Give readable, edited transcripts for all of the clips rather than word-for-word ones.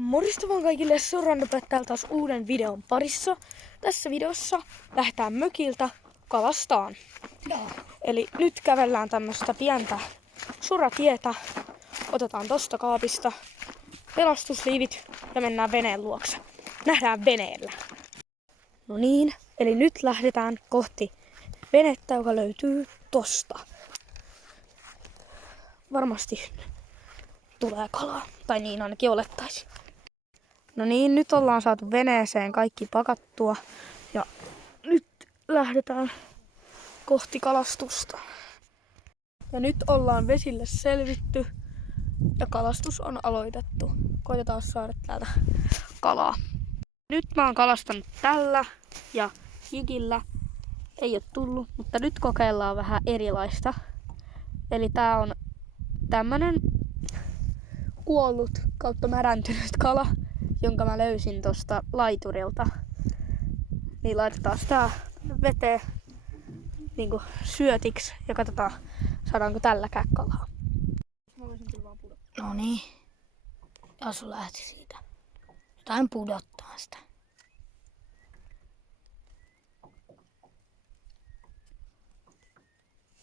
Morjesta vaan kaikille, Sorrandopet täällä taas uuden videon parissa. Tässä videossa lähdetään mökiltä kalastaan. Eli nyt kävellään tämmöstä pientä suratietä. Otetaan tosta kaapista pelastusliivit ja mennään veneen luokse. Nähdään veneellä. No niin, eli nyt lähdetään kohti venettä, joka löytyy tosta. Varmasti tulee kalaa, tai niin ainakin olettaisiin. No niin, nyt ollaan saatu veneeseen kaikki pakattua ja nyt lähdetään kohti kalastusta. Ja nyt ollaan vesille selvitty ja kalastus on aloitettu. Koitetaan saada täältä kalaa. Nyt mä oon kalastanut tällä ja jigillä. Ei ole tullut, mutta nyt kokeillaan vähän erilaista. Eli tää on tämmönen kuollut kautta märäntynyt kala, jonka mä löysin tosta laiturilta. Niin laitetaan tää veteen niinku syötiksi ja katsotaan saadaanko tälläkään kalaa. No niin. Asu lähti siitä. Jotain pudottaa sitä.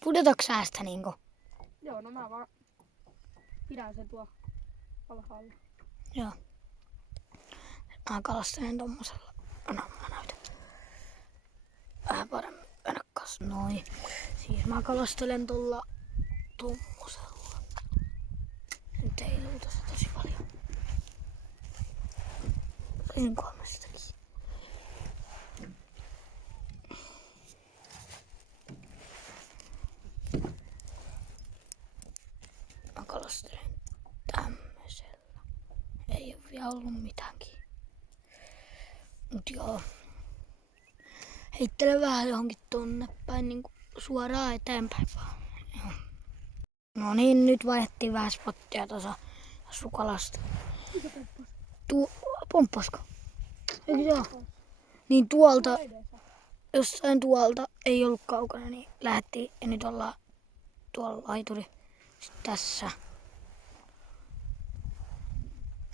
Pudotatko sä sitä niinku? Joo, no mä vaan pidän sen tuo alhaalla. Joo. Mä kalastelen tommosella. No, mä näytän. Vähän paremmin mennä kanssa. Noin. Siis mä kalastelen tuolla tommosella. Nyt ei luuta se tosi paljon. Saisinkohan mä sitä kiinni? Mä kalastelen tämmöisellä. Ei oo vielä ollut mitäänkin. Mut joo. Heittelen vähän johonkin tonne päin niinku suoraan eteenpäin vaan. Joo. No niin, nyt vaihdettiin vähän spottia tuossa sukalasta. Pomppasko? Eikö joo? Niin tuolta, jossain tuolta ei ollut kaukana, niin lähdettiin ja nyt ollaan tuolla laituri. Sitten tässä.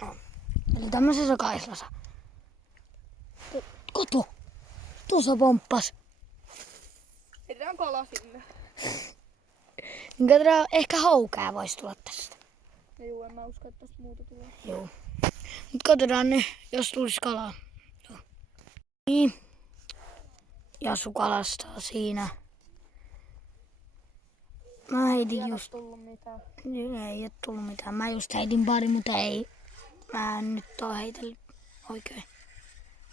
No. Eli tämmöisessä kaislassa. Kato! Tuossa pomppas. Edetään kala sinne. Niin katsotaan, ehkä haukää voisi tulla tästä. Juu, en mä usko, että tästä muuta tulee. Joo. Mut katsotaan ne, jos tulisi kalaa. Joo. Niin. Jasu kalastaa siinä. Mä heitin just... tullut mitään. Ei oo tullut mitään. Mä just heitin pari, mutta ei. Mä en nyt oo heitellyt oikein.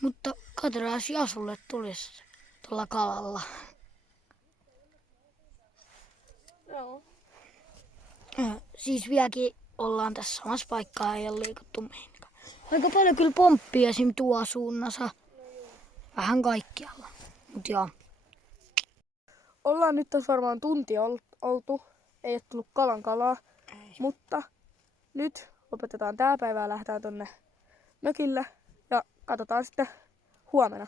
Mutta katsotaan, jos Jasulle tulisi tuolla kalalla. Joo. Siis vieläkin ollaan tässä samassa paikkaa, ei ole liikuttu mihinkään. Aika paljon kyllä pomppia esim. Tuo suunnassa. Vähän kaikkialla. Mut joo. Ollaan nyt tässä varmaan tunti oltu. Ei ole tullut kalaa. Mutta nyt lopetetaan tää päivä ja lähdetään tonne mökille. Ja katsotaan sitten huomenna.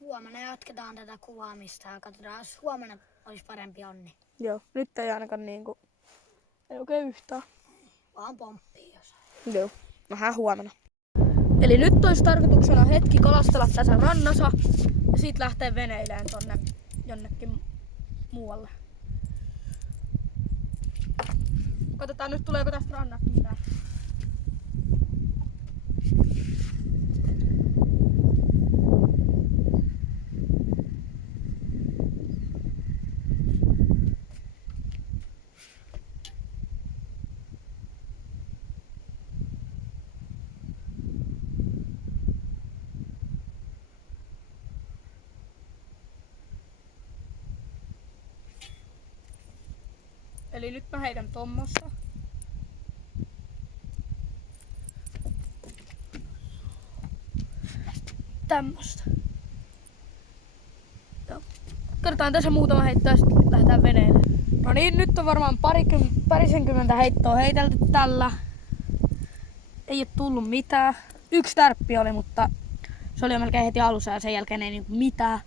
Huomenna jatketaan tätä kuvaamista ja katsotaan, jos huomenna olisi parempi onni. Joo, nyt ei ainakaan niinku... Ei oikein yhtään. Vaan pomppii jos. Joo, vähän huomenna. Eli nyt olisi tarkoituksena hetki kalastella tässä rannassa ja siitä lähtee veneilemään tonne jonnekin muualle. Katsotaan nyt tuleeko tästä rannasta mitään. Eli nyt mä heitän tommosta. Tämmöstä. Joo. Katsotaan tässä muutama heitto ja sitten lähdetään veneelle. No niin, nyt on varmaan parisenkymmentä heittoa heitelty tällä. Ei oo tullut mitään. Yksi tärppi oli, mutta se oli jo melkein heti alussa ja sen jälkeen ei niinku mitään.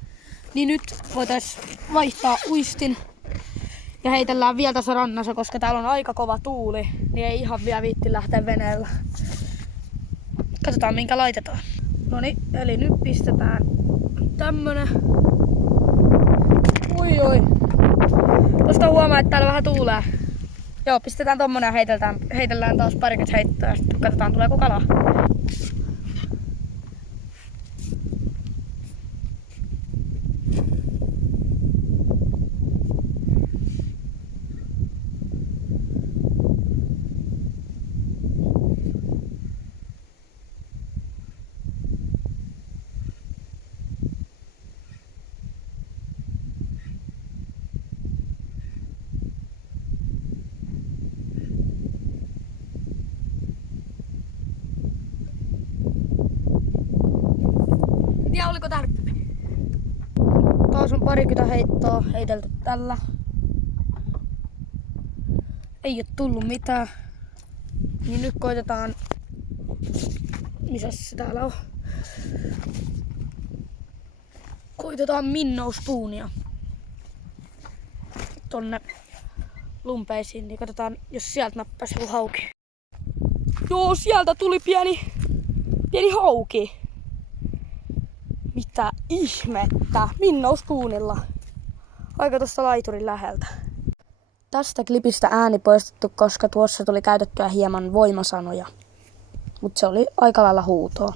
Niin nyt voitais vaihtaa uistin ja heitellään vielä tässä rannassa, koska täällä on aika kova tuuli, niin ei ihan vielä viitti lähteä veneellä. Katsotaan minkä laitetaan. Noniin, eli nyt pistetään tämmönen. Oi. Tuosta huomaa, että täällä vähän tuulee. Joo, pistetään tommonen ja heitellään taas parikymmentä heittoa ja sitten katsotaan tuleeko kalaa. En tiedä oliko tärkeä. Taas on parikymmentä heittoa heitelty tällä. Ei oo tullut mitään. Niin nyt koitetaan... Missäs se täällä on? Koitetaan minnouspoonia tonne lumpeisiin, niin katsotaan, jos sieltä nappaisi joku hauki. Joo, sieltä tuli pieni hauki. Mitä ihmettä? Minnouspunilla. Aika tuosta laiturin läheltä. Tästä klipistä ääni poistettu, koska tuossa tuli käytettyä hieman voimasanoja. Mutta se oli aika lailla huutoa.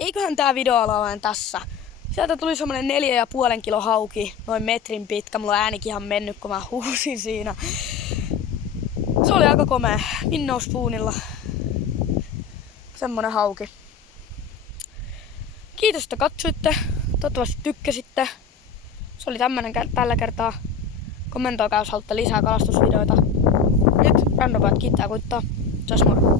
Eiköhän tää video ala tässä. Sieltä tuli semmonen 4,5 kilon hauki, noin metrin pitkä. Mulla on äänikin ihan mennyt, kun mä huusin siinä. Se oli aika komea. Minnouspunilla. Semmonen hauki. Kiitos, että katsoitte. Toivottavasti tykkäsitte. Se oli tämmönen tällä kertaa. Kommentoikaa, jos haluatte lisää kalastusvideoita. Nyt Randopat kiittää kuittaa. Tschüss moi.